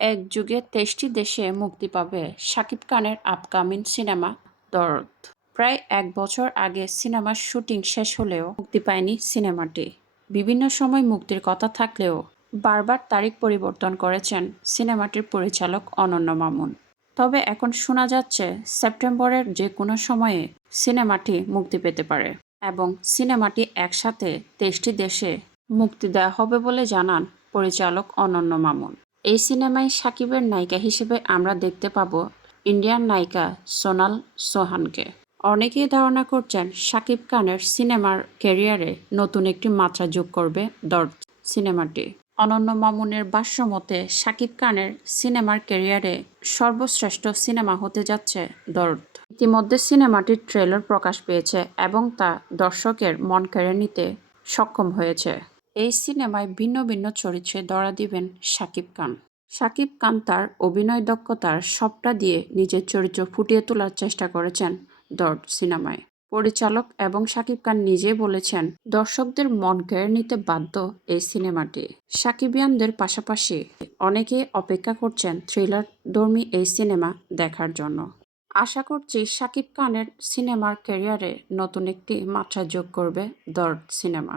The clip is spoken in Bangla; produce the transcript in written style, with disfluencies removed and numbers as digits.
এক যুগে ২৩টি দেশে মুক্তি পাবে শাকিব খানের আপকামিং সিনেমা 'দরদ'। প্রায় ১ বছর আগে সিনেমার শুটিং শেষ হলেও মুক্তি পায়নি সিনেমাটি। বিভিন্ন সময় মুক্তির কথা থাকলেও বারবার তারিখ পরিবর্তন করেছেন সিনেমাটির পরিচালক অনন্য মামুন। তবে এখন শোনা যাচ্ছে সেপ্টেম্বরের যেকোনো সময়ে সিনেমাটি মুক্তি পেতে পারে এবং সিনেমাটি একসাথে ২৩টি দেশে মুক্তি দেওয়া হবে বলে জানান পরিচালক অনন্য মামুন। এই সিনেমায় শাকিবের নায়িকা হিসেবে আমরা দেখতে পাব ইন্ডিয়ান নায়িকা সোনাল সোহানকে। অনেকেই ধারণা করছেন শাকিব খানের সিনেমার ক্যারিয়ারে নতুন একটি মাত্রা যোগ করবে 'দরদ' সিনেমাটি। অনন্য মামুনের ভাষ্যমতে শাকিব খানের সিনেমার ক্যারিয়ারে সর্বশ্রেষ্ঠ সিনেমা হতে যাচ্ছে 'দরদ'। ইতিমধ্যে সিনেমাটির ট্রেলার প্রকাশ পেয়েছে এবং তা দর্শকের মন কেড়ে নিতে সক্ষম হয়েছে। এই সিনেমায় ভিন্ন ভিন্ন চরিত্রে ধরা দিবেন শাকিব খান। শাকিব খান তার অভিনয় দক্ষতার সবটা দিয়ে নিজের চরিত্র ফুটিয়ে তোলার চেষ্টা করেছেন 'দরদ' সিনেমায়। পরিচালক এবং শাকিব খান নিজেই বলেছেন, দর্শকদের মন কেড়ে নিতে বাধ্য এই সিনেমাটি। শাকিবিয়ানদের পাশাপাশি অনেকেই অপেক্ষা করছেন থ্রিলারধর্মী এই সিনেমা দেখার জন্য। আশা করছি শাকিব খানের সিনেমার ক্যারিয়ারে নতুন একটি মাত্রা যোগ করবে 'দরদ' সিনেমা।